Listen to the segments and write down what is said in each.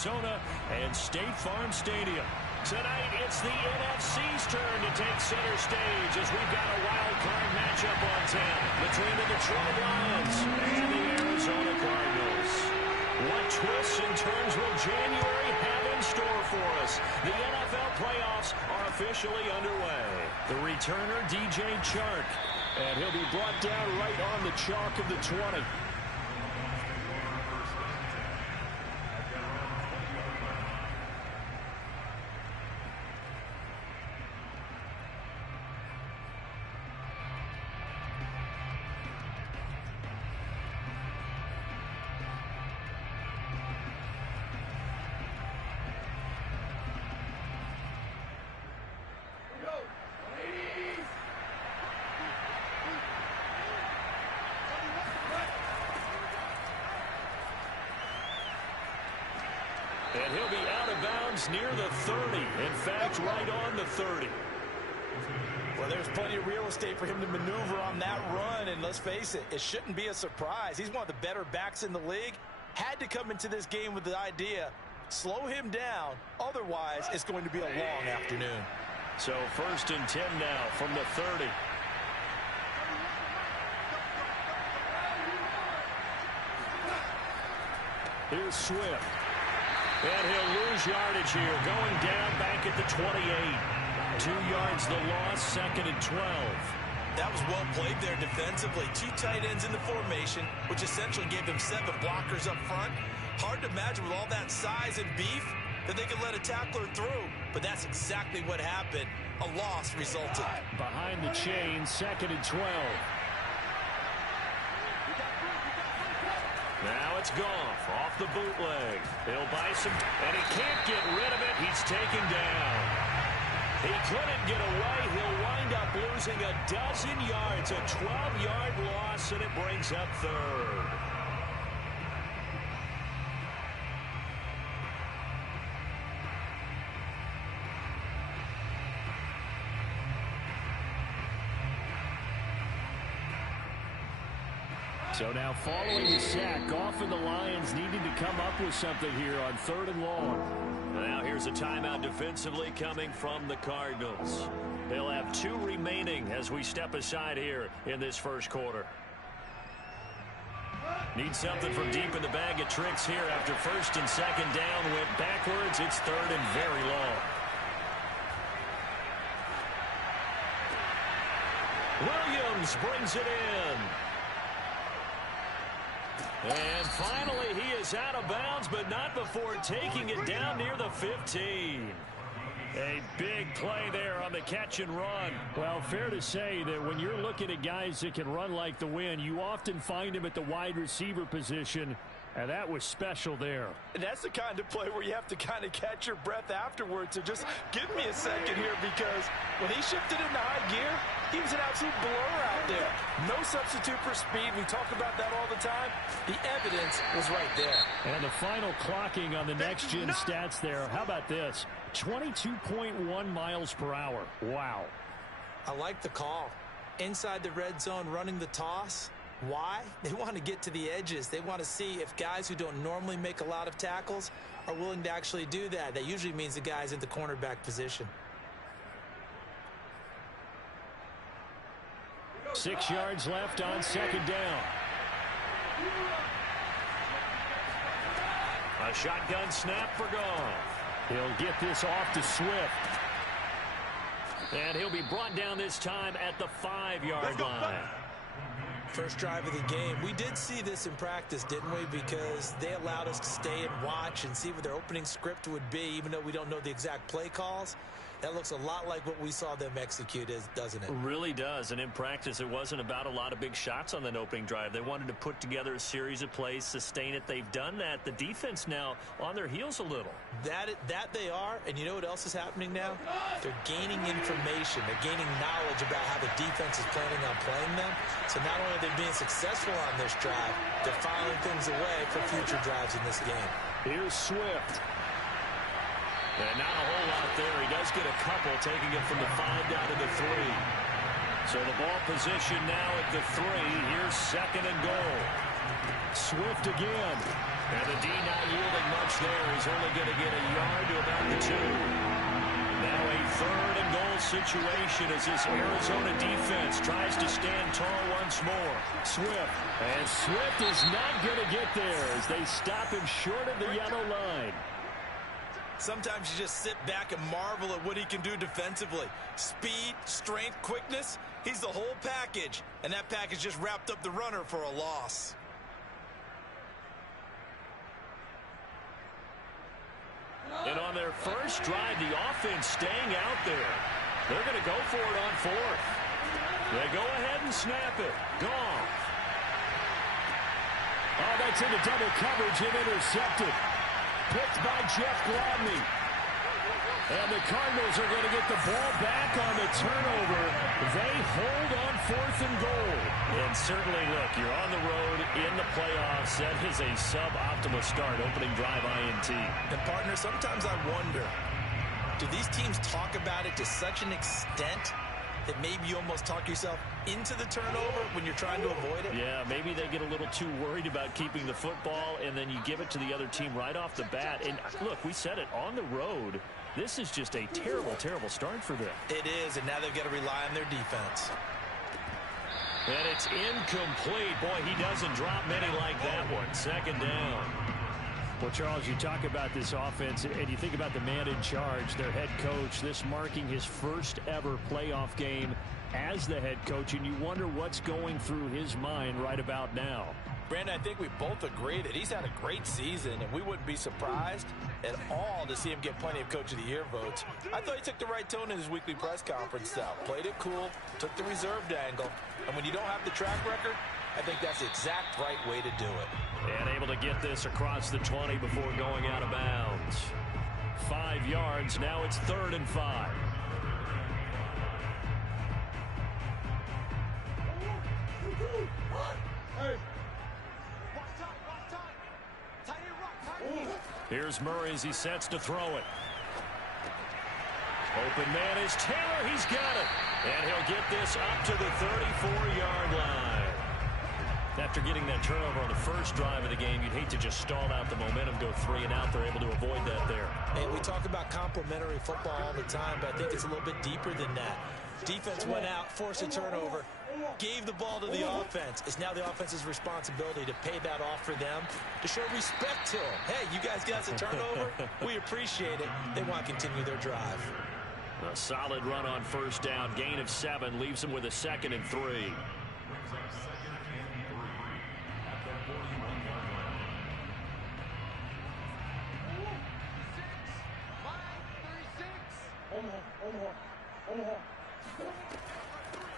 Arizona and State Farm Stadium. Tonight, it's the NFC's turn to take center stage as we've got a wild card matchup on 10 between the Detroit Lions and the Arizona Cardinals. What twists and turns will January have in store for us? The NFL playoffs are officially underway. The returner, DJ Chark, and he'll be brought down right on the chalk of the 20. And he'll be out of bounds near the 30. In fact, right on the 30. Well, there's plenty of real estate for him to maneuver on that run. And let's face it, it shouldn't be a surprise. He's one of the better backs in the league. Had to come into this game with the idea, slow him down. Otherwise, it's going to be a long afternoon. So 1st and 10 now from the 30. Here's Swift. And he'll lose yardage here, going down back at the 28. 2 yards the loss, 2nd and 12. That was well played there defensively. 2 tight ends in the formation, which essentially gave them 7 blockers up front. Hard to imagine with all that size and beef that they could let a tackler through. But that's exactly what happened. A loss resulted. Behind the chain, 2nd and 12. Now it's Goff off the bootleg. He'll buy some, and he can't get rid of it. He's taken down. He couldn't get away. He'll wind up losing a dozen yards, a 12-yard loss, and it brings up 3rd. So now following the sack, Goff and the Lions needing to come up with something here on 3rd and long. Now here's a timeout defensively coming from the Cardinals. They'll have 2 remaining as we step aside here in this first quarter. Need something from deep in the bag of tricks here after 1st and 2nd down. Went backwards. It's 3rd and very long. Williams brings it in. And finally, he is out of bounds, but not before taking it down near the 15. A big play there on the catch and run. Well, fair to say that when you're looking at guys that can run like the wind, you often find them at the wide receiver position, and that was special there. And that's the kind of play where you have to kind of catch your breath afterwards. So just give me a second here, because when he shifted into high gear, he was an absolute blur out there. No substitute for speed. We talk about that all the time. The evidence was right there. And the final clocking on the next-gen stats there. How about this? 22.1 miles per hour. Wow. I like the call. Inside the red zone, running the toss. Why? They want to get to the edges. They want to see if guys who don't normally make a lot of tackles are willing to actually do that. That usually means the guy's in the cornerback position. 6 yards left on 2nd down. A shotgun snap for Goff. He'll get this off to Swift. And he'll be brought down this time at the 5-yard line. First drive of the game. We did see this in practice, didn't we? Because they allowed us to stay and watch and see what their opening script would be, even though we don't know the exact play calls. That looks a lot like what we saw them execute, doesn't it? It really does. And in practice, it wasn't about a lot of big shots on that opening drive. They wanted to put together a series of plays, sustain it. They've done that. The defense now on their heels a little. That they are. And you know what else is happening now? They're gaining information. They're gaining knowledge about how the defense is planning on playing them. So not only are they being successful on this drive, they're filing things away for future drives in this game. Here's Swift. And not a whole lot there. He does get a couple, taking it from the 5 down to the 3. So the ball position now at the 3. Here's 2nd and goal. Swift again. And the D not yielding much there. He's only going to get a yard to about the 2. Now a 3rd and goal situation as this Arizona defense tries to stand tall once more. Swift. And Swift is not going to get there as they stop him short of the yellow line. Sometimes you just sit back and marvel at what he can do defensively. Speed, strength, quickness. He's the whole package. And that package just wrapped up the runner for a loss. And on their first drive, the offense staying out there. They're going to go for it on 4th. They go ahead and snap it. Gone. Oh, that's into double coverage and intercepted. Picked by Jeff Gladney. And the Cardinals are going to get the ball back on the turnover. They hold on 4th and goal. And certainly, look, you're on the road in the playoffs. That is a suboptimal start, opening drive INT. And, partner, sometimes I wonder, do these teams talk about it to such an extent that maybe you almost talk yourself into the turnover when you're trying to avoid it? Yeah, maybe they get a little too worried about keeping the football, and then you give it to the other team right off the bat. And, look, we said it, on the road, this is just a terrible, terrible start for them. It is, and now they've got to rely on their defense. And it's incomplete. Boy, he doesn't drop many like that one. 2nd down. Well, Charles, you talk about this offense, and you think about the man in charge, their head coach, this marking his first ever playoff game as the head coach, and you wonder what's going through his mind right about now. Brandon, I think we both agree that he's had a great season, and we wouldn't be surprised at all to see him get plenty of Coach of the Year votes. I thought he took the right tone in his weekly press conference, though. Played it cool, took the reserved angle, and when you don't have the track record, I think that's the exact right way to do it. And able to get this across the 20 before going out of bounds. 5 yards, now it's 3rd and 5. Here's Murray as he sets to throw it. Open man is Taylor. He's got it. And he'll get this up to the 34-yard line. After getting that turnover on the first drive of the game, you'd hate to just stall out the momentum, go 3 and out. They're able to avoid that there. And we talk about complementary football all the time, but I think it's a little bit deeper than that. Defense went out, forced a turnover, gave the ball to the offense. It's now the offense's responsibility to pay that off for them, to show respect to them. Hey, you guys got us a turnover. We appreciate it. They want to continue their drive. A solid run on first down. Gain of 7 leaves them with a 2nd and 3.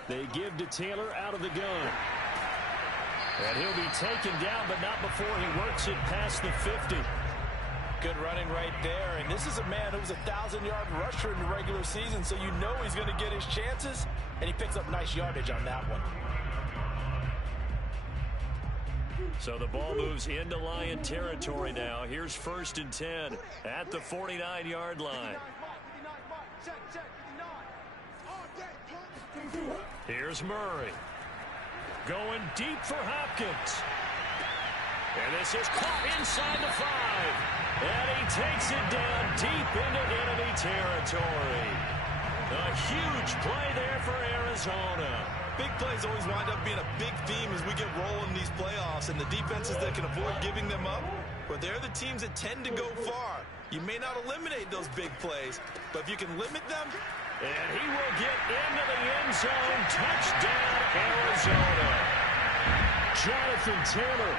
They give to Taylor out of the gun. And he'll be taken down, but not before he works it past the 50. Good running right there. And this is a man who was a 1,000-yard rusher in the regular season, so you know he's going to get his chances. And he picks up nice yardage on that one. So the ball moves into Lion territory now. Here's 1st and 10 at the 49-yard line. Here's Murray. Going deep for Hopkins. And this is caught inside the 5. And he takes it down deep into enemy territory. A huge play there for Arizona. Big plays always wind up being a big theme as we get rolling in these playoffs, and the defenses that can avoid giving them up, but they're the teams that tend to go far. You may not eliminate those big plays, but if you can limit them. And he will get into the end zone. Touchdown, Arizona. Jonathan Taylor.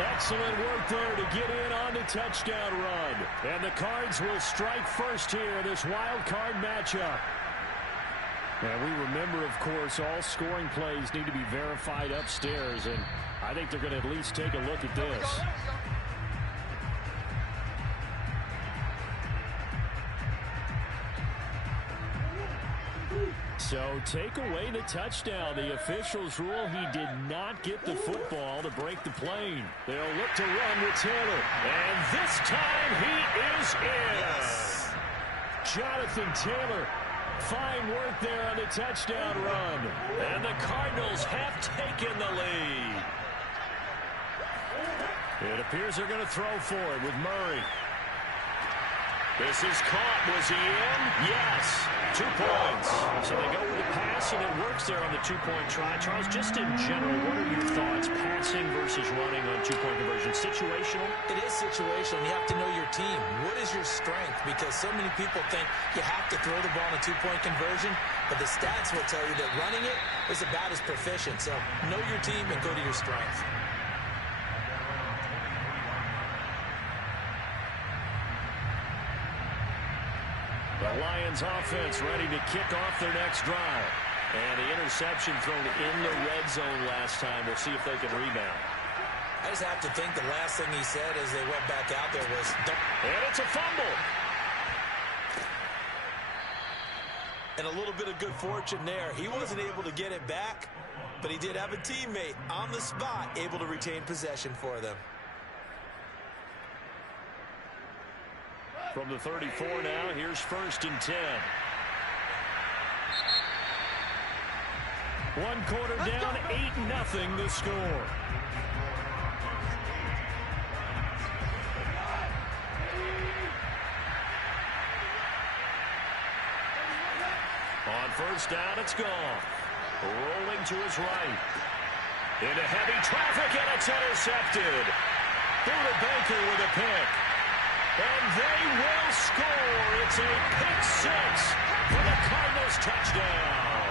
Excellent work there to get in on the touchdown run. And the Cards will strike first here in this wild card matchup. And we remember, of course, all scoring plays need to be verified upstairs. And I think they're going to at least take a look at this. So take away the touchdown. The officials rule he did not get the football to break the plane. They'll look to run with Taylor. And this time he is in. Yes. Jonathan Taylor. Fine work there on the touchdown run. And the Cardinals have taken the lead. It appears they're going to throw for it with Murray. This is caught. Was he in? Yes. 2 points. So they go with a pass, and it works there on the two-point try. Charles, just in general, what are your thoughts, passing versus running on two-point conversion? Situational? It is situational. You have to know your team. What is your strength? Because so many people think you have to throw the ball in a two-point conversion, but the stats will tell you that running it is about as proficient. So know your team and go to your strength. The Lions offense ready to kick off their next drive. And the interception thrown in the red zone last time. We'll see if they can rebound. I just have to think the last thing he said as they went back out there was, and it's a fumble. And a little bit of good fortune there. He wasn't able to get it back, but he did have a teammate on the spot able to retain possession for them. From the 34 now, here's 1st and 10. 1 quarter down, 8-0 the score. On 1st down, it's gone. Rolling to his right. Into heavy traffic, and it's intercepted. Buda Baker with a pick. And they will score. It's a pick 6 for the Cardinals touchdown.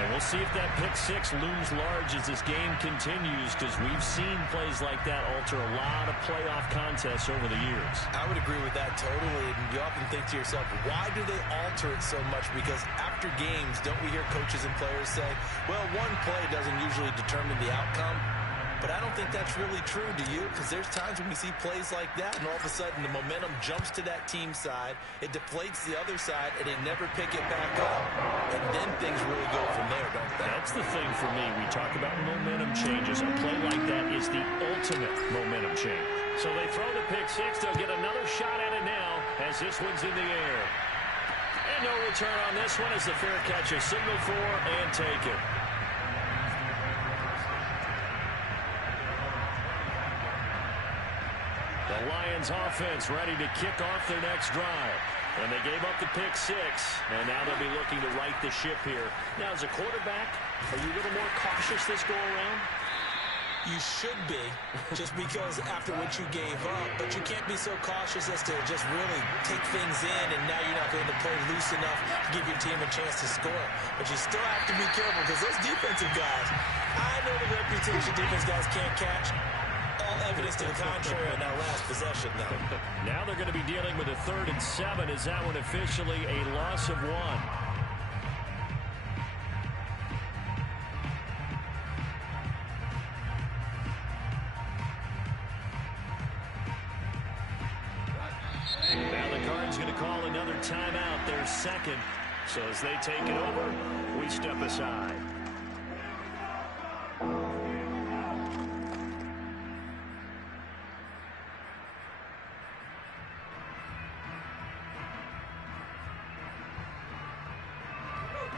And we'll see if that pick 6 looms large as this game continues, because we've seen plays like that alter a lot of playoff contests over the years. I would agree with that totally. And you often think to yourself, why do they alter it so much? Because after games, don't we hear coaches and players say, well, one play doesn't usually determine the outcome. But I don't think that's really true, do you? Because there's times when we see plays like that, and all of a sudden the momentum jumps to that team side, it deflates the other side, and they never pick it back up. And then things really go from there, don't they? That's the thing for me. We talk about momentum changes. A play like that is the ultimate momentum change. So they throw the pick 6. They'll get another shot at it now as this one's in the air. And no return on this one as the fair catch is signaled for and taken. The Lions offense ready to kick off their next drive. And they gave up the pick 6, and now they'll be looking to right the ship here. Now, as a quarterback, are you a little more cautious this go-around? You should be, just because after what you gave up. But you can't be so cautious as to just really take things in, and now you're not going to play loose enough to give your team a chance to score. But you still have to be careful, because those defensive guys, I know the reputation defense guys can't catch. All evidence to the contrary on that last possession, though. Now they're going to be dealing with a 3rd and 7. Is that one officially a loss of 1? Now the Cards going to call another timeout, their 2nd. So as they take it over, we step aside.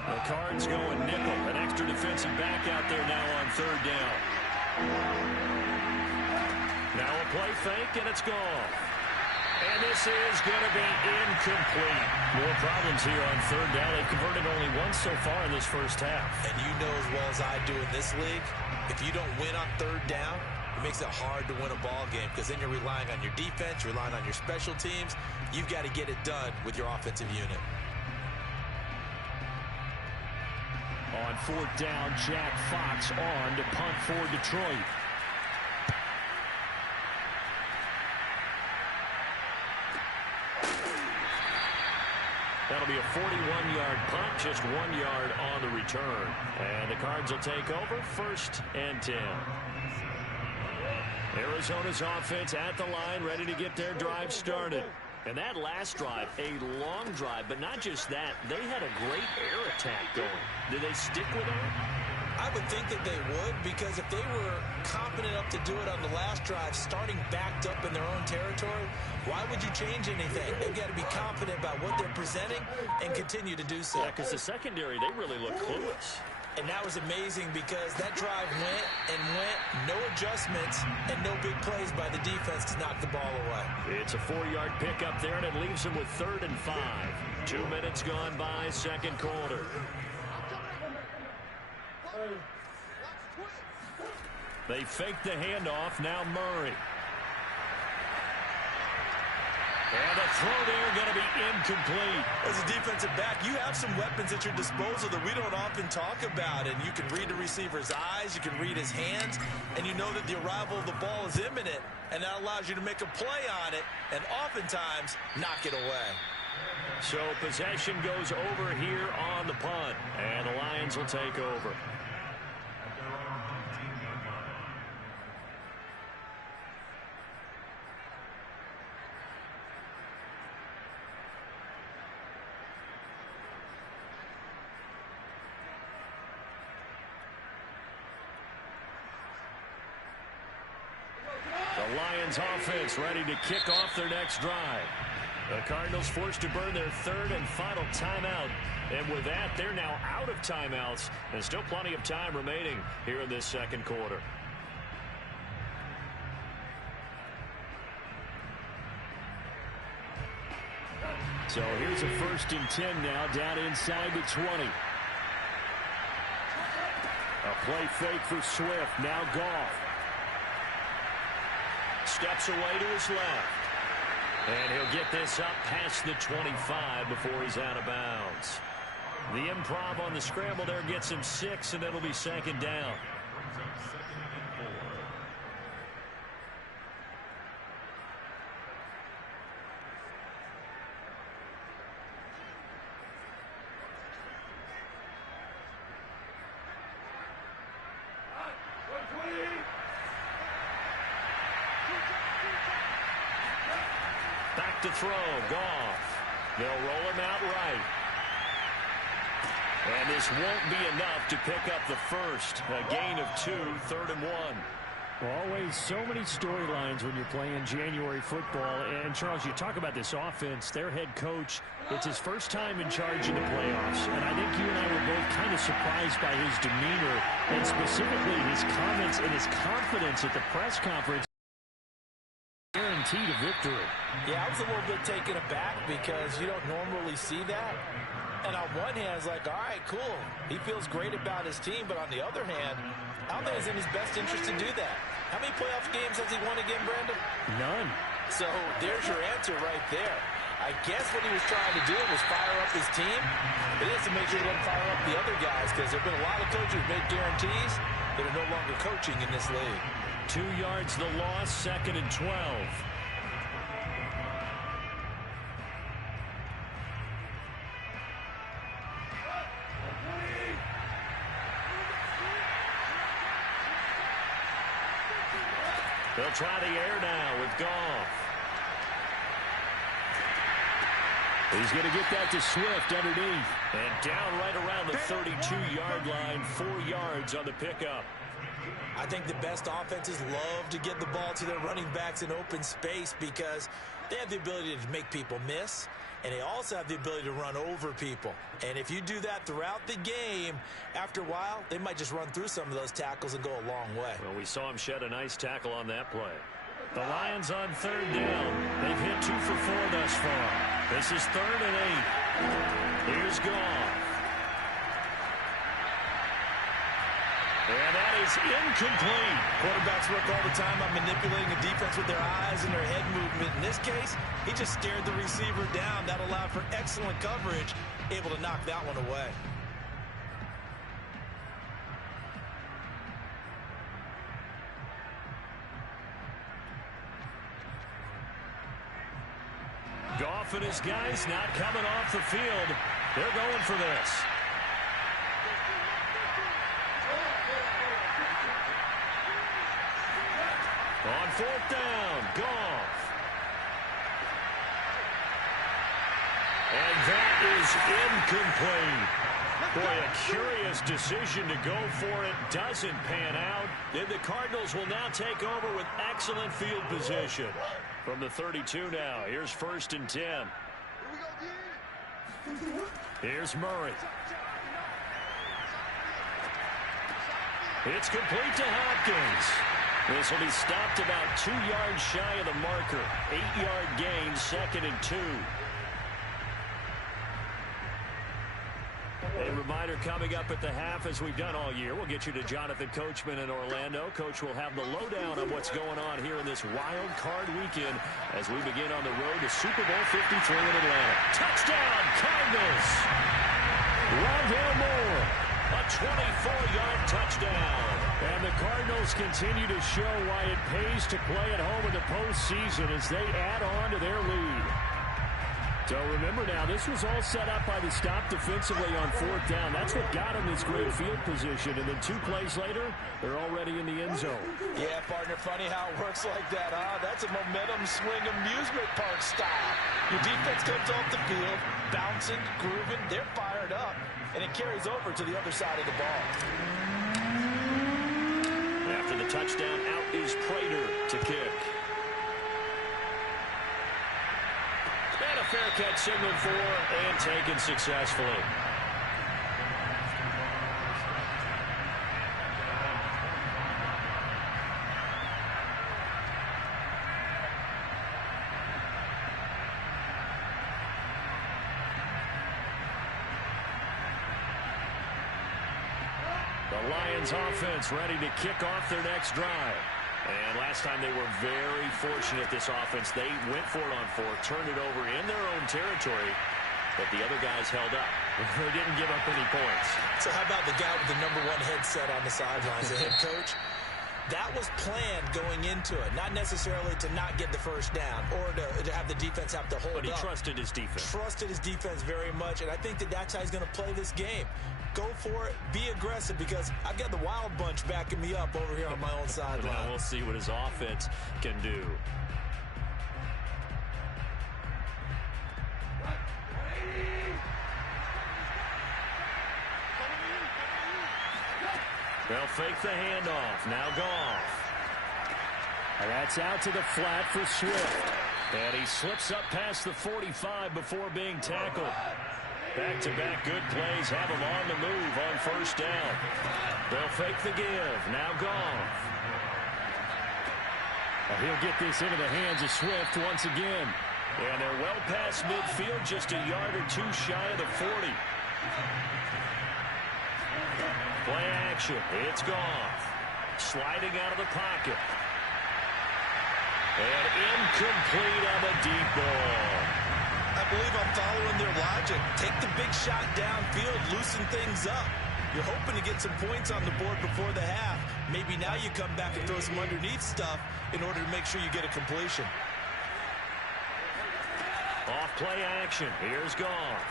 The Cards going nickel. An extra defensive back out there now on 3rd down. Now a play fake, and it's gone. And this is going to be incomplete. More problems here on 3rd down. They've converted only once so far in this first half. And you know as well as I do in this league, if you don't win on 3rd down, it makes it hard to win a ball game, because then you're relying on your defense, you're relying on your special teams. You've got to get it done with your offensive unit. On 4th down, Jack Fox on to punt for Detroit. That'll be a 41-yard punt, just 1 yard on the return. And the Cards will take over, 1st and 10. Arizona's offense at the line, ready to get their drive started. And that last drive, a long drive, but not just that. They had a great air attack going. Did they stick with it? I would think that they would, because if they were confident enough to do it on the last drive, starting backed up in their own territory, why would you change anything? They've got to be confident about what they're presenting and continue to do so. Yeah, because the secondary, they really look clueless. And that was amazing because that drive went and went, no adjustments, and no big plays by the defense to knock the ball away. It's a 4-yard pickup there, and it leaves them with 3rd and 5. 2 minutes gone by, second quarter. They fake the handoff, now Murray. And the throw there going to be incomplete. As a defensive back, you have some weapons at your disposal that we don't often talk about. And you can read the receiver's eyes, you can read his hands, and you know that the arrival of the ball is imminent. And that allows you to make a play on it and oftentimes knock it away. So possession goes over here on the punt. And the Lions will take over. The Lions offense ready to kick off their next drive. The Cardinals forced to burn their 3rd and final timeout. And with that, they're now out of timeouts. There's still plenty of time remaining here in this second quarter. So here's a 1st and 10 now down inside the 20. A play fake for Swift. Now Goff. Steps away to his left. And he'll get this up past the 25 before he's out of bounds. The improv on the scramble there gets him 6, and it'll be 2nd down. Back to throw, Goff. They'll roll him out right. And this won't be enough to pick up the first. A gain of 2, 3rd and 1. Always so many storylines when you're playing January football. And, Charles, you talk about this offense, their head coach, it's his first time in charge in the playoffs. And I think you and I were both kind of surprised by his demeanor and specifically his comments and his confidence at the press conference. Guaranteed a victory. Yeah, I was a little bit taken aback because you don't normally see that. And on one hand, it's like, all right, cool. He feels great about his team. But on the other hand, I don't think it's in his best interest to do that. How many playoff games has he won again, Brandon? None. So there's your answer right there. I guess what he was trying to do was fire up his team. But he has to make sure he doesn't fire up the other guys because there have been a lot of coaches who made guarantees that are no longer coaching in this league. 2 yards the loss, 2nd and 12. They'll try the air now with Goff. He's going to get that to Swift underneath. And down right around the 32-yard line, 4 yards on the pickup. I think the best offenses love to get the ball to their running backs in open space because they have the ability to make people miss, and they also have the ability to run over people. And if you do that throughout the game, after a while, they might just run through some of those tackles and go a long way. Well, we saw him shed a nice tackle on that play. The Lions on 3rd down. They've hit 2 for 4 thus far. This is 3rd and 8. Here's Goff. And that is incomplete. Quarterbacks work all the time on manipulating a defense with their eyes and their head movement. In this case, he just stared the receiver down. That allowed for excellent coverage, able to knock that one away. Goff and his guys not coming off the field. They're going for this. On 4th down, Goff. And that is incomplete. Boy, a curious decision to go for it. Doesn't pan out. Then the Cardinals will now take over with excellent field position. From the 32 now, here's 1st and 10. Here's Murray. It's complete to Hopkins. This will be stopped about 2 yards shy of the marker. 8-yard gain, 2nd and 2. A reminder coming up at the half, as we've done all year. We'll get you to Jonathan Coachman in Orlando. Coach will have the lowdown on what's going on here in this wild card weekend as we begin on the road to Super Bowl 53 in Atlanta. Touchdown, Cardinals! Rondale Moore, a 24-yard touchdown. And the Cardinals continue to show why it pays to play at home in the postseason as they add on to their lead. So remember now, this was all set up by the stop defensively on 4th down. That's what got them this great field position. And then 2 plays later, they're already in the end zone. Yeah, partner, funny how it works like that, huh? That's a momentum swing amusement park style. Your defense comes off the field, bouncing, grooving, they're fired up, and it carries over to the other side of the ball. After the touchdown, out is Prater to kick. And a fair catch signaled for and taken successfully. The Lions offense ready to kick off their next drive. And last time they were very fortunate, this offense. They went for it on 4th, turned it over in their own territory, but the other guys held up. They didn't give up any points. So how about the guy with the #1 headset on the sidelines, the head coach? That was planned going into it, not necessarily to not get the first down or to have the defense have to hold up. But he trusted his defense. Trusted his defense very much, and I think that that's how he's going to play this game. Go for it, be aggressive, because I've got the wild bunch backing me up over here on my own sideline. Now we'll see what his offense can do. They'll fake the handoff. Now Goff. And that's out to the flat for Swift. And he slips up past the 45 before being tackled. Back-to-back good plays have him on the move on 1st down. They'll fake the give. Now Goff. And he'll get this into the hands of Swift once again. And they're well past midfield, just a yard or 2 shy of the 40. Play action. It's Goff. Sliding out of the pocket. And incomplete on the deep ball. I believe I'm following their logic. Take the big shot downfield, loosen things up. You're hoping to get some points on the board before the half. Maybe now you come back and throw some underneath stuff in order to make sure you get a completion. Off play action. Here's Goff.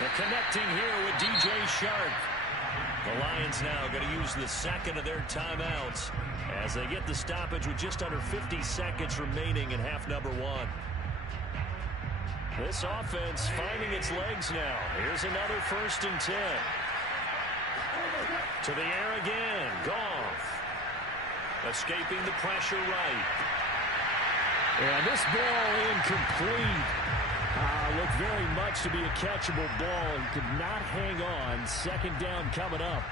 They're connecting here with DJ Shark. The Lions now going to use the 2nd of their timeouts as they get the stoppage with just under 50 seconds remaining in half number 1. This offense finding its legs now. Here's another 1st and 10. To the air again. Goff. Escaping the pressure right. And this ball incomplete. Looked very much to be a catchable ball and could not hang on. 2nd down coming up.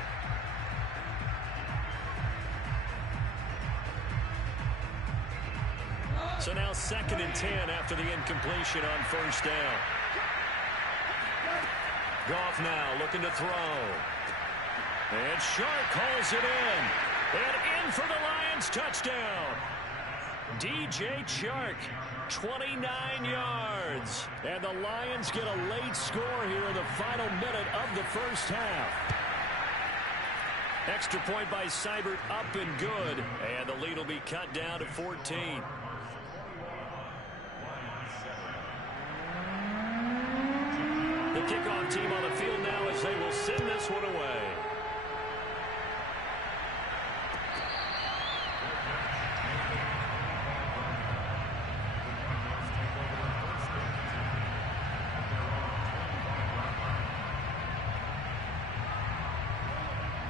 So now 2nd and 10 after the incompletion on 1st down. Goff now looking to throw. And Shark hauls it in. And in for the Lions touchdown. DJ Chark, 29 yards. And the Lions get a late score here in the final minute of the 1st half. Extra point by Seibert up and good. And the lead will be cut down to 14. The kickoff team on the field now as they will send this one away.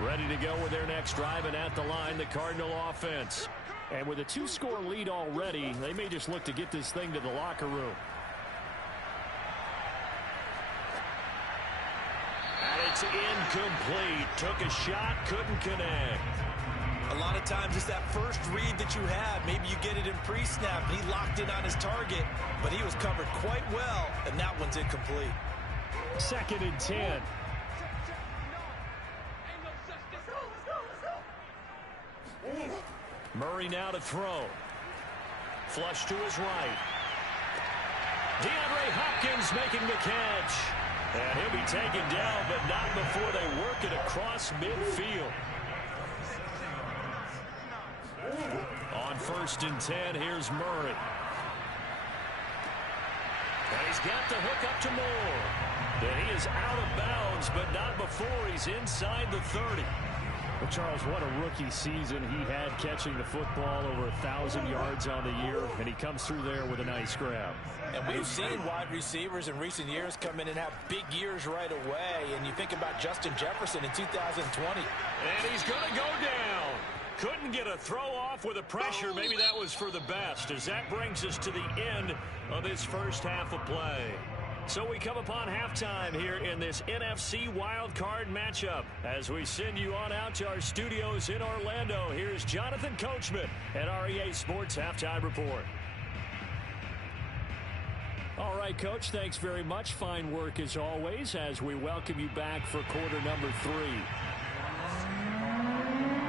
Ready to go with their next drive, and at the line, the Cardinal offense. And with a 2-score lead already, they may just look to get this thing to the locker room. And It's incomplete. Took a shot, couldn't connect. A lot of times it's that first read that you have. Maybe you get it in pre-snap, and he locked in on his target, but he was covered quite well, and that one's incomplete. 2nd and 10. Murray now to throw. Flush to his right. DeAndre Hopkins making the catch. And he'll be taken down, but not before they work it across midfield. On 1st and 10, here's Murray. And he's got the hook up to Moore. And he is out of bounds, but not before he's inside the 30. Well, Charles, what a rookie season he had catching the football, over 1,000 yards on the year, and he comes through there with a nice grab. And we've seen wide receivers in recent years come in and have big years right away. And you think about Justin Jefferson in 2020. And he's going to go down. Couldn't get a throw off with the pressure. Maybe that was for the best, as that brings us to the end of this first half of play. So we come upon halftime here in this NFC wildcard matchup. As we send you on out to our studios in Orlando, here's Jonathan Coachman at REA Sports Halftime Report. All right, Coach, thanks very much. Fine work as always as we welcome you back for quarter number 3.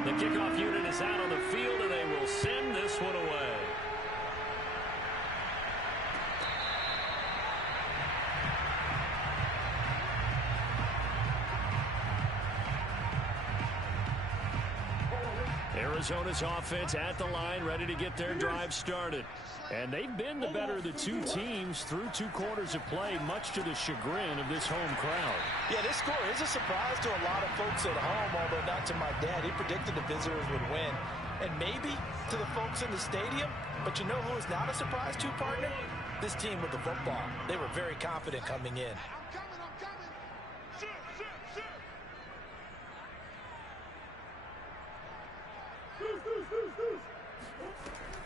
The kickoff unit is out on the field, and they will send this one away. Arizona's offense at the line, ready to get their drive started. And they've been the better of the two teams through 2 quarters of play, much to the chagrin of this home crowd. Yeah, this score is a surprise to a lot of folks at home, although not to my dad. He predicted the visitors would win. And maybe to the folks in the stadium. But you know who is not a surprise to, partner? This team with the football. They were very confident coming in.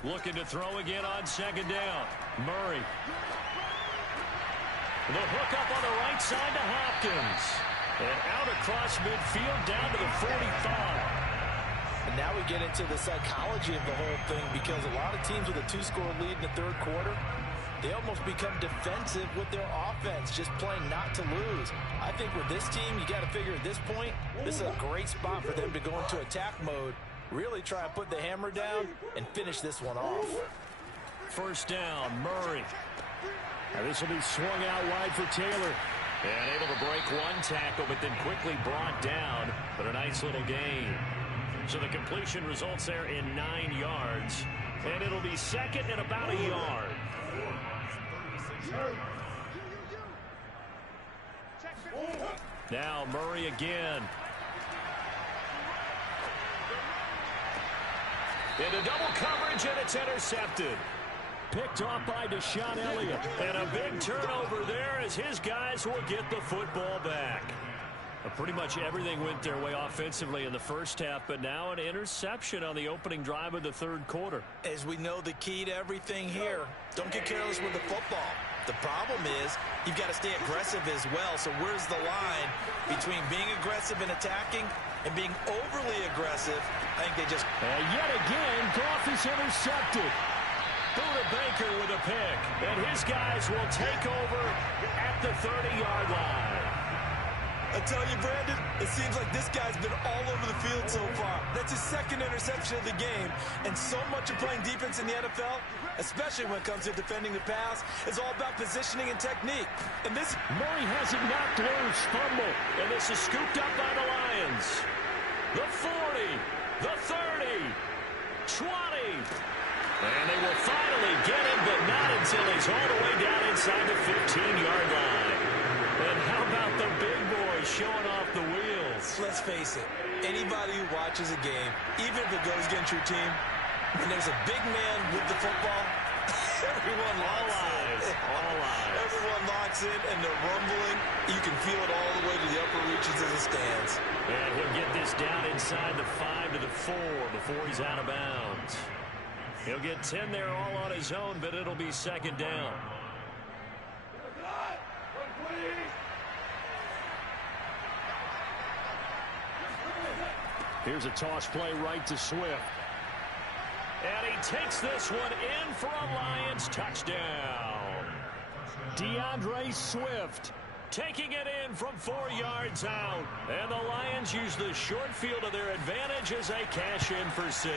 Looking to throw again on 2nd down. Murray. The hook up on the right side to Hopkins. And out across midfield down to the 45. And now we get into the psychology of the whole thing, because a lot of teams with a 2-score lead in the 3rd quarter, they almost become defensive with their offense, just playing not to lose. I think with this team, you got to figure at this point, this is a great spot for them to go into attack mode. Really try to put the hammer down and finish this one off. 1st down, Murray. Now this will be swung out wide for Taylor. And able to break one tackle, but then quickly brought down. But a nice little gain. So the completion results there in 9 yards. And it'll be 2nd and about a yard. Now Murray again. Into double coverage, and it's intercepted. Picked off by Deshaun Elliott. And a big turnover there as his guys will get the football back. Pretty much everything went their way offensively in the first half, but now an interception on the opening drive of the 3rd quarter. As we know, the key to everything here, don't get careless with the football. The problem is you've got to stay aggressive as well. So where's the line between being aggressive and attacking and being overly aggressive? I think they just... And yet again, Goff is intercepted. Buda Baker with a pick. And his guys will take over at the 30-yard line. I tell you, Brandon, it seems like this guy's been all over the field so far. That's his 2nd interception of the game. And so much of playing defense in the NFL, especially when it comes to defending the pass, is all about positioning and technique. And this... Murray has it knocked loose. Fumble. And this is scooped up by the Lions. The 40, the 30, 20. And they will finally get him, but not until he's all the way down inside the 15-yard line. And how about the big boys showing off the wheels? Let's face it, anybody who watches a game, even if it goes against your team, when there's a big man with the football, everyone locks in. All eyes. Everyone locks in, and they're rumbling. You can feel it all the way to the upper reaches of the stands. And he'll get this down inside the 5 to the 4 before he's out of bounds. He'll get 10 there all on his own, but it'll be 2nd down. Here's a toss play right to Swift. And he takes this one in for a Lions touchdown. DeAndre Swift taking it in from 4 yards out. And the Lions use the short field to their advantage as they cash in for 6.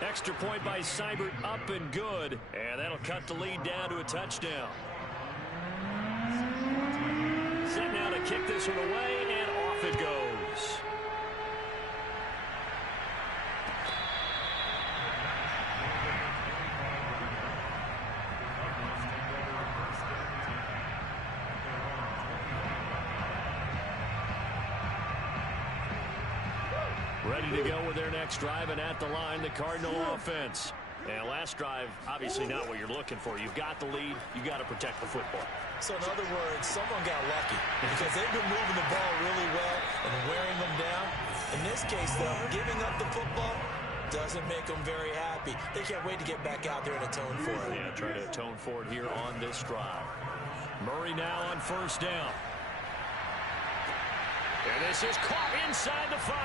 Extra point by Seibert, up and good. And that'll cut the lead down to a touchdown. Set now to kick this one away, and off it goes. Ready to go with their next drive, and at the line, the Cardinal offense. And last drive, obviously not what you're looking for. You've got the lead. You've got to protect the football. So in other words, someone got lucky because they've been moving the ball really well and wearing them down. In this case, though, giving up the football doesn't make them very happy. They can't wait to get back out there and atone for it. Yeah, try to atone for it here on this drive. Murray now on first down. And this is caught inside the 5.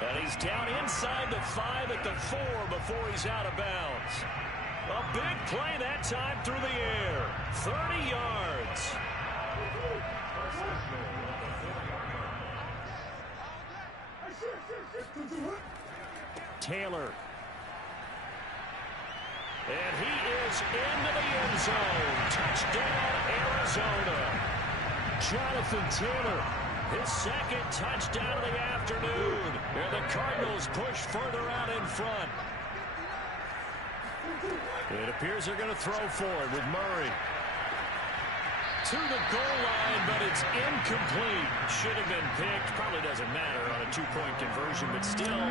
And he's down inside the 5 at the 4 before he's out of bounds. A big play that time through the air. 30 yards. Taylor. And he is into the end zone. Touchdown, Arizona. Jonathan Taylor. His second touchdown of the afternoon. And the Cardinals push further out in front. It appears they're going to throw for it with Murray. To the goal line, but it's incomplete. Should have been picked. Probably doesn't matter on a 2-point conversion, but still,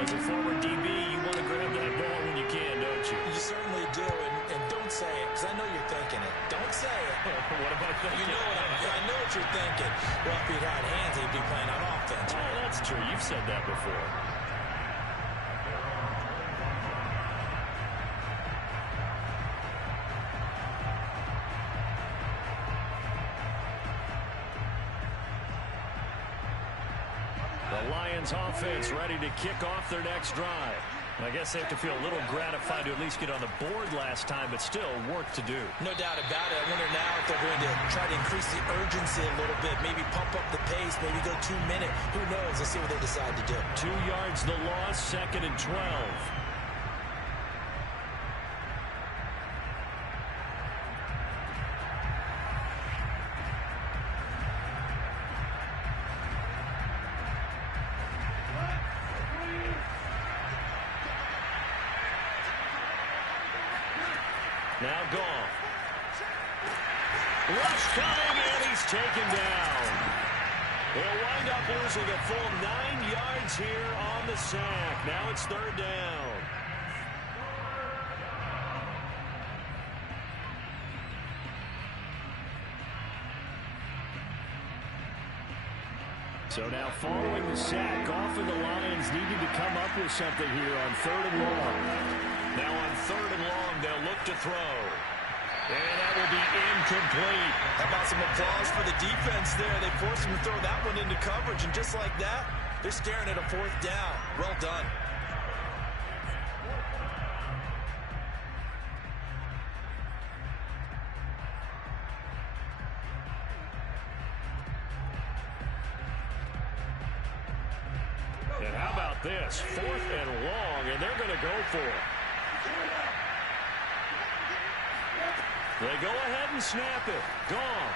as a former DB, you want to grab that ball when you can, don't you? You certainly do, and don't say it, because I know you're thinking it. Don't say it. What am I thinking? I know what you're thinking. Well, if he'd had hands, he'd be playing on offense. Oh, that's true. You've said that before. The Lions offense ready to kick off their next drive. I guess they have to feel a little gratified to at least get on the board last time, but still work to do. No doubt about it. I wonder now if they're going to try to increase the urgency a little bit, maybe pump up the pace, maybe go 2-minute. Who knows? Let's see what they decide to do. 2 yards the loss, 2nd and 12. Now gone. Rush coming, and he's taken down. He'll wind up losing a full 9 yards here on the sack. Now it's 3rd down. So now following the sack, often the Lions needed to come up with something here on 3rd and long. Now on 3rd and long, they'll look to throw. And that will be incomplete. How about some applause for the defense there? They forced him to throw that one into coverage, and just like that, they're staring at a 4th down. Well done. And how about this? 4th and long, and they're going to go for it. They go ahead and snap it. Gone.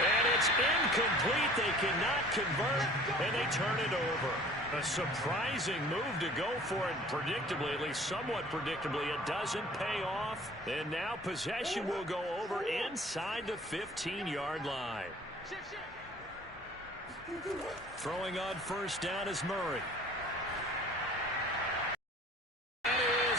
And it's incomplete. They cannot convert, and they turn it over. A surprising move to go for it. Predictably, at least somewhat predictably, it doesn't pay off. And now possession will go over inside the 15-yard line. Throwing on first down is Murray.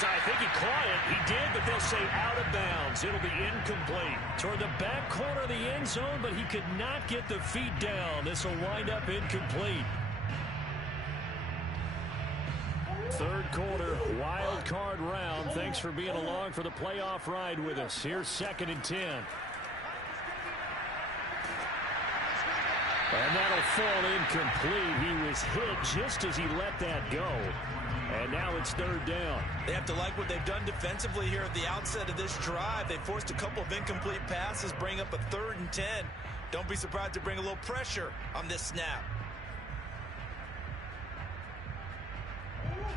I think he caught it. He did, but they'll say out of bounds. It'll be incomplete. Toward the back corner of the end zone, but he could not get the feet down. This will wind up incomplete. 3rd quarter, wild card round. Thanks for being along for the playoff ride with us. Here's 2nd and 10. And that'll fall incomplete. He was hit just as he let that go. And now it's third down. They have to like what they've done defensively here at the outset of this drive. They forced a couple of incomplete passes, bring up a 3rd and 10. Don't be surprised to bring a little pressure on this snap.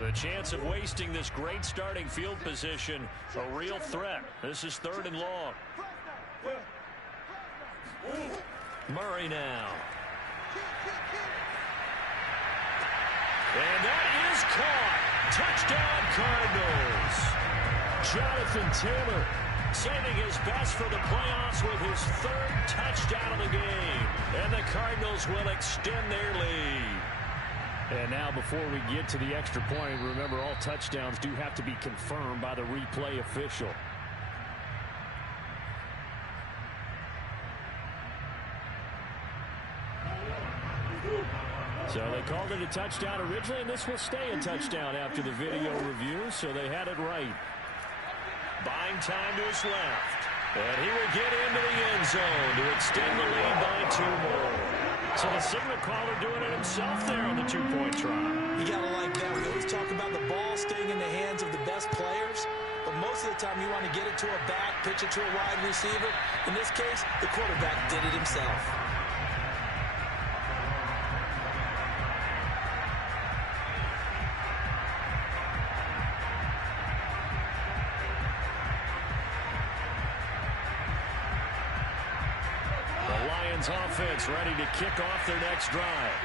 The chance of wasting this great starting field position, a real threat. This is 3rd and long. Murray now. And that is caught. Touchdown, Cardinals. Jonathan Taylor saving his best for the playoffs with his 3rd touchdown of the game. And the Cardinals will extend their lead. And now before we get to the extra point, remember all touchdowns do have to be confirmed by the replay official. So they called it a touchdown originally, and this will stay a touchdown after the video review, so they had it right. Buying time to his left. And he will get into the end zone to extend the lead by 2 more. So the signal caller doing it himself there on the 2-point try. You got to like that. We always talk about the ball staying in the hands of the best players, but most of the time you want to get it to a back, pitch it to a wide receiver. In this case, the quarterback did it himself. Offense ready to kick off their next drive.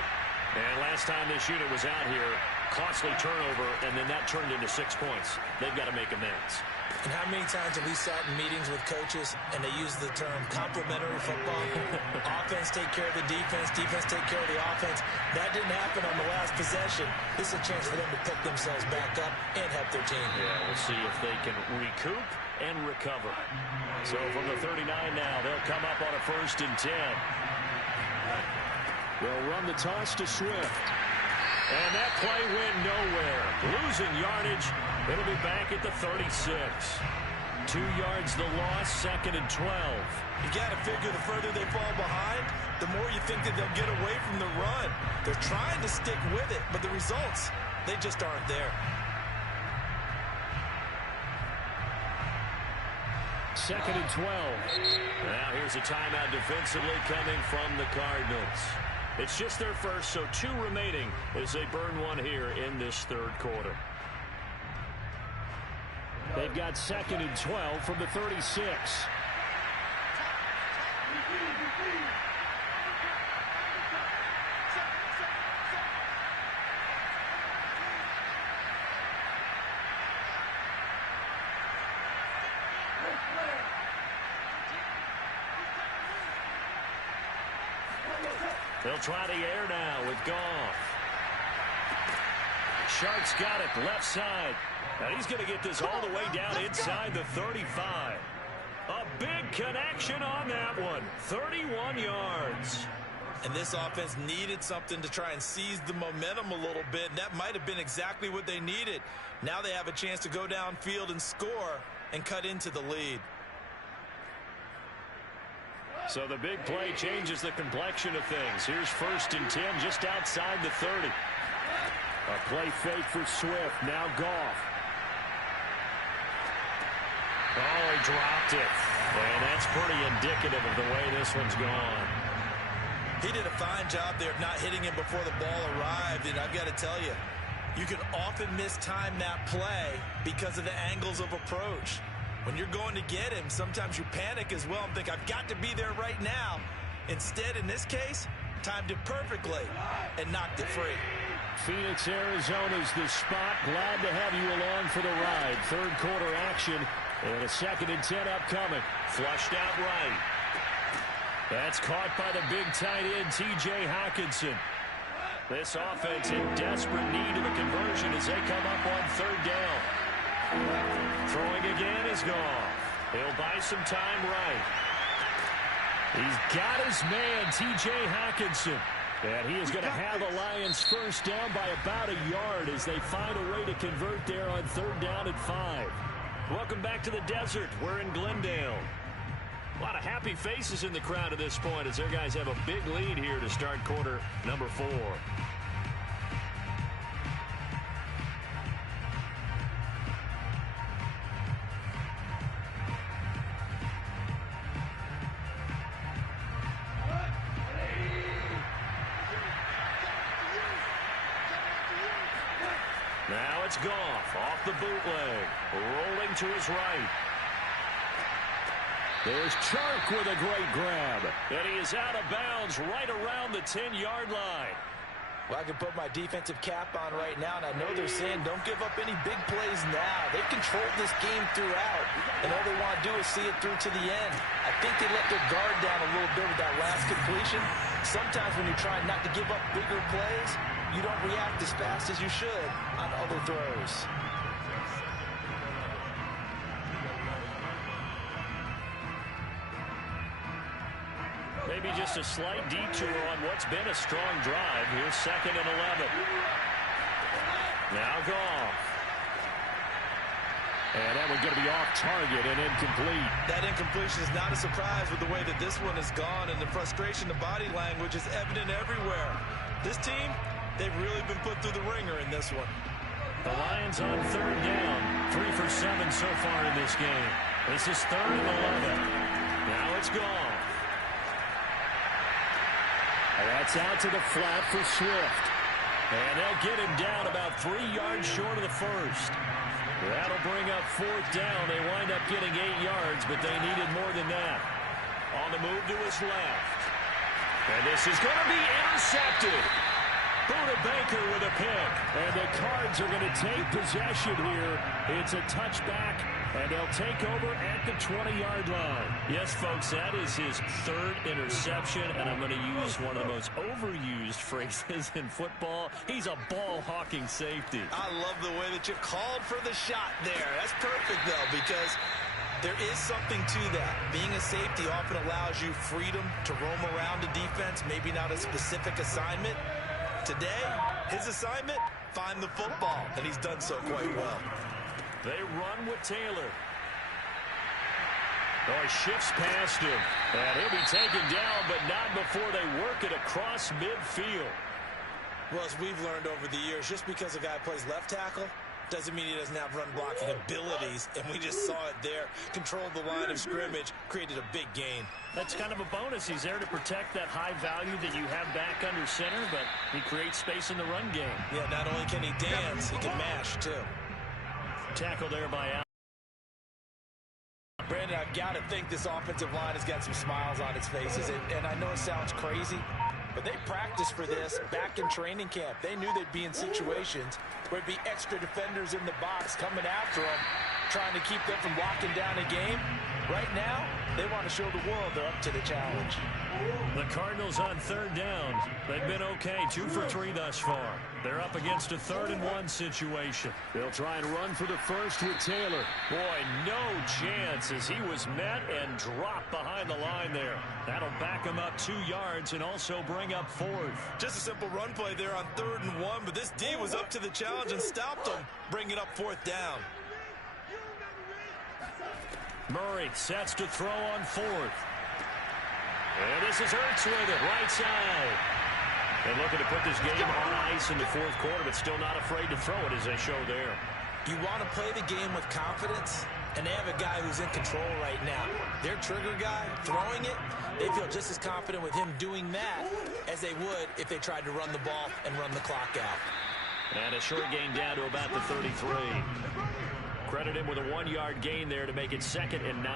And last time this unit was out here, costly turnover, and then that turned into 6 points. They've got to make amends. And how many times have we sat in meetings with coaches and they use the term complementary football? Offense take care of the defense, defense take care of the offense. That didn't happen on the last possession. This is a chance for them to pick themselves back up and help their team. Yeah, we'll see if they can recoup and recover. So from the 39 now, they'll come up on a 1st and 10. They'll run the toss to Swift. And that play went nowhere. Losing yardage. It'll be back at the 36. 2 yards the loss, 2nd and 12. You got to figure the further they fall behind, the more you think that they'll get away from the run. They're trying to stick with it, but the results, they just aren't there. 2nd and 12. Now here's a timeout defensively coming from the Cardinals. It's just their first, so 2 remaining as they burn 1 here in this 3rd quarter. They've got 2nd and 12 from the 36. They'll try the air now with Goff. Shark's got it left side. And he's going to get this all the way down inside the 35. A big connection on that one. 31 yards. And this offense needed something to try and seize the momentum a little bit. And that might have been exactly what they needed. Now they have a chance to go downfield and score and cut into the lead. So the big play changes the complexion of things. Here's 1st and 10 just outside the 30. A play fake for Swift. Now Goff. Oh, he dropped it. And that's pretty indicative of the way this one's gone. He did a fine job there of not hitting him before the ball arrived. And I've got to tell you, you can often mistime that play because of the angles of approach. When you're going to get him, sometimes you panic as well and think, I've got to be there right now. Instead, in this case, timed it perfectly and knocked it free. Phoenix, Arizona's the spot. Glad to have you along for the ride. 3rd quarter action and a 2nd and 10 upcoming. Flushed out right. That's caught by the big tight end, T.J. Hockenson. This offense in desperate need of a conversion as they come up on 3rd down. Throwing again is Goff. He'll buy some time right. He's got his man, T.J. Hockenson. And he is going to have the Lions first down by about a yard as they find a way to convert there on 3rd down and 5. Welcome back to the desert. We're in Glendale. A lot of happy faces in the crowd at this point as their guys have a big lead here to start quarter number 4. Now it's Goff off the bootleg, rolling to his right. There's Chark with a great grab. And he is out of bounds right around the 10-yard line. Well, I can put my defensive cap on right now, and I know they're saying don't give up any big plays now. They've controlled this game throughout, and all they want to do is see it through to the end. I think they let their guard down a little bit with that last completion. Sometimes when you're trying not to give up bigger plays, you don't react as fast as you should on other throws. Maybe just a slight detour on what's been a strong drive. Here's 2nd and 11. Now Goff. And that one's going to be off target and incomplete. That incompletion is not a surprise with the way that this one has gone, and the frustration, the body language is evident everywhere. This team, they've really been put through the ringer in this one. The Lions on 3rd down. 3 for 7 so far in this game. This is 3rd and 11. Now it's Goff. That's out to the flat for Swift. And they'll get him down about 3 yards short of the first. That'll bring up 4th down. They wind up getting 8 yards, but they needed more than that. On the move to his left. And this is going to be intercepted. Buda Baker with a pick. And the Cards are going to take possession here. It's a touchback, and they'll take over at the 20-yard line. Yes, folks, that is his 3rd interception, and I'm going to use one of the most overused phrases in football. He's a ball-hawking safety. I love the way that you called for the shot there. That's perfect, though, because there is something to that. Being a safety often allows you freedom to roam around the defense, maybe not a specific assignment. Today, his assignment, find the football, and he's done so quite well. They run with Taylor. Oh, he shifts past him. And he'll be taken down, but not before they work it across midfield. Well, as we've learned over the years, just because a guy plays left tackle doesn't mean he doesn't have run blocking abilities, and we just saw it there. Controlled the line of scrimmage, created a big gain. That's kind of a bonus. He's there to protect that high value that you have back under center, but he creates space in the run game. Yeah, not only can he dance, he can mash, too. Tackle there by Al. Brandon, I've got to think this offensive line has got some smiles on its faces, and I know it sounds crazy, but they practiced for this back in training camp. They knew they'd be in situations where it'd be extra defenders in the box coming after them, trying to keep them from locking down a game. Right now, they want to show the world they're up to the challenge. The Cardinals on 3rd down. They've been okay, 2 for 3 thus far. They're up against a 3rd and 1 situation. They'll try and run for the first with Taylor. Boy, no chance as he was met and dropped behind the line there. That'll back him up 2 yards and also bring up 4th. Just a simple run play there on 3rd and 1, but this D was up to the challenge and stopped him, bringing up 4th down. Murray sets to throw on 4th. And this is Ertz with it, right side. And looking to put this game on ice in the 4th quarter, but still not afraid to throw it as they show there. You want to play the game with confidence, and they have a guy who's in control right now. Their trigger guy, throwing it, they feel just as confident with him doing that as they would if they tried to run the ball and run the clock out. And a short gain down to about the 33. Credit him with a 1-yard gain there to make it 2nd and 9.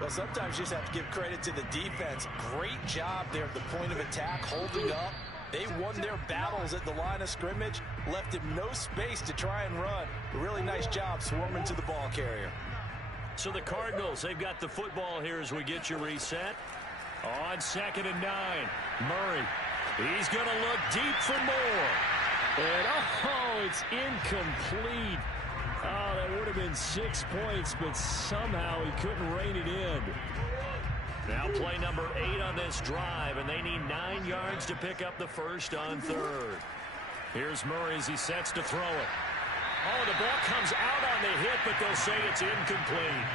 Well, sometimes you just have to give credit to the defense. Great job there at the point of attack, holding up. They won their battles at the line of scrimmage, left him no space to try and run. A really nice job swarming to the ball carrier. So the Cardinals, they've got the football here as we get you reset. On 2nd and 9, Murray. He's going to look deep for more. And, oh, it's incomplete. Oh, that would have been 6 points, but somehow he couldn't rein it in. Now play number 8 on this drive, and they need 9 yards to pick up the first on 3rd. Here's Murray as he sets to throw it. Oh, the ball comes out on the hit, but they'll say it's incomplete.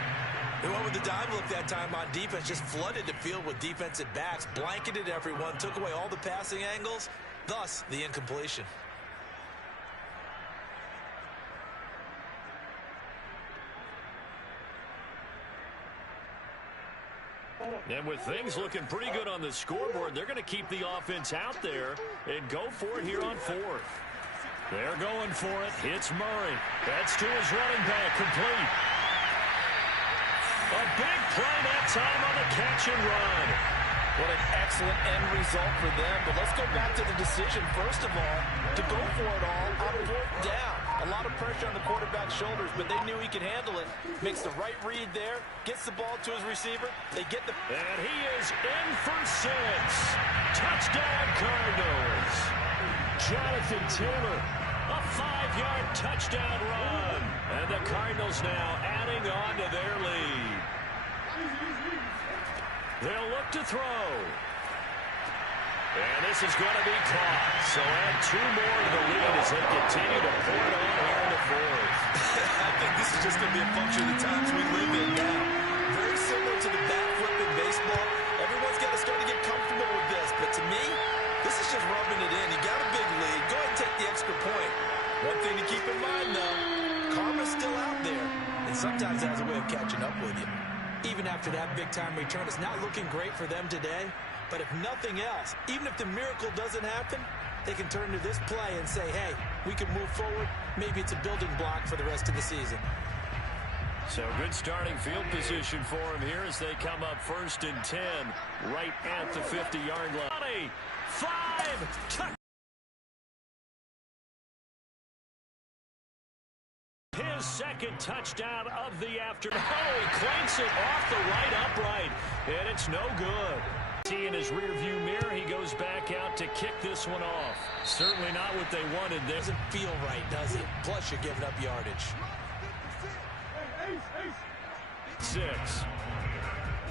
They went with the dime look that time on defense, just flooded the field with defensive backs, blanketed everyone, took away all the passing angles, thus the incompletion. And with things looking pretty good on the scoreboard, they're going to keep the offense out there and go for it here on fourth. They're going for it. It's Murray. That's to his running back, complete. A big play that time on the catch and run. What an excellent end result for them. But let's go back to the decision, first of all, to go for it all on fourth down. A lot of pressure on the quarterback's shoulders, but they knew he could handle it. Makes the right read there, gets the ball to his receiver. They get the... And he is in for 6. Touchdown, Cardinals. Jonathan Taylor, a 5-yard touchdown run. And the Cardinals now adding on to their lead. They'll look to throw. And this is going to be caught. So add 2 more to the lead as they continue to pour it on here in the fourth. I think this is just going to be a function of the times we live in now. Very similar to the bat flip in baseball. Everyone's got to start to get comfortable with this. But to me, this is just rubbing it in. You got a big lead. Go ahead and take the extra point. One thing to keep in mind, though, karma's still out there. And sometimes it has a way of catching up with you. Even after that big-time return, it's not looking great for them today. But if nothing else, even if the miracle doesn't happen, they can turn to this play and say, hey, we can move forward. Maybe it's a building block for the rest of the season. So good starting field position for them here as they come up 1st and 10 right at the 50-yard line. 5. His second touchdown of the afternoon. Oh, he clanks it off the right upright, and it's no good. See in his rearview mirror, he goes back out to kick this one off. Certainly not what they wanted. Doesn't feel right, does it? Plus, you're giving up yardage. 6.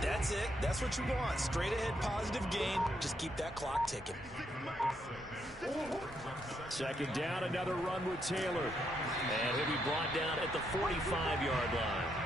That's it. That's what you want. Straight ahead positive gain. Just keep that clock ticking. 2nd down, another run with Taylor. And he'll be brought down at the 45-yard line.